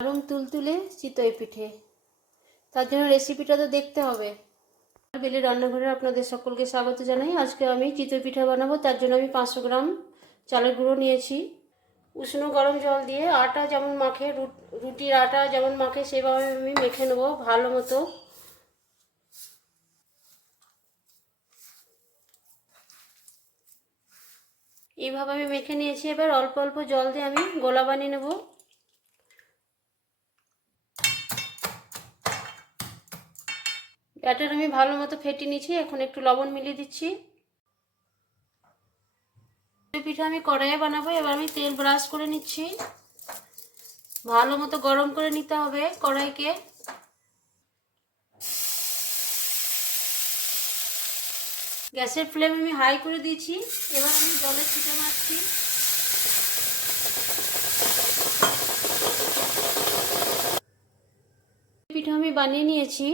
নরম তুলতুলে চিতই পিঠে। তার জন্য রেসিপিটা তো দেখতে হবে। বেলি রান্নাঘরে আপনাদের সকলকে স্বাগত জানাই। আজকে আমি চিতই পিঠা বানাবো। তার জন্য আমি 500 গ্রাম চালের গুঁড়ো নিয়েছি। উষ্ণ গরম জল দিয়ে আটা যেমন মাখে, রুটির আটা যেমন মাখে সেভাবে আমি মেখে নেবো ভালো মতো। এইভাবে আমি মেখে নিয়েছি। এবার অল্প অল্প জল দিয়ে আমি গোলা বানিয়ে নেব। ব্যাটার আমি ভালো মতো ফেটে নিয়েছি। এখন একটু লবণ মিলিয়ে দিচ্ছি। পিঠা আমি কড়াইয়ে বানাবো। এবার আমি তেল ব্রাশ করে নিচ্ছি। ভালো মতো গরম করে নিতে হবে কড়াইকে। গ্যাসের ফ্লেম আমি হাই করে দিয়েছি। এবার আমি জলের ছিটে মারছি। পিঠা আমি বানিয়ে নিয়েছি।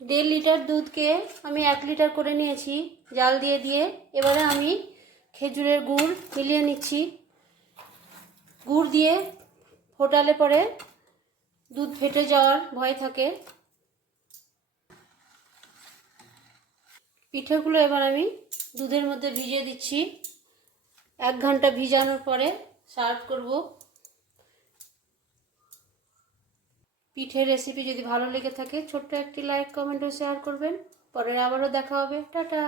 1.5 লিটার দুধকে আমি 1 লিটার করে নিয়েছি জাল দিয়ে দিয়ে। এবারে আমি খেজুরের গুড় মিলিয়ে নিচ্ছি। গুড় দিয়ে ফোটালে পরে দুধ ফেটে যাওয়ার ভয় থাকে। পিঠাগুলো এবার আমি দুধের মধ্যে ভিজিয়ে দিচ্ছি। 1 ঘন্টা ভিজানোর পরে সার্ভ করব। পিঠের রেসিপি যদি ভালো লেগে থাকে ছোট্ট একটি লাইক, কমেন্ট ও শেয়ার করবেন। পরে আবারও দেখা হবে। টাটা।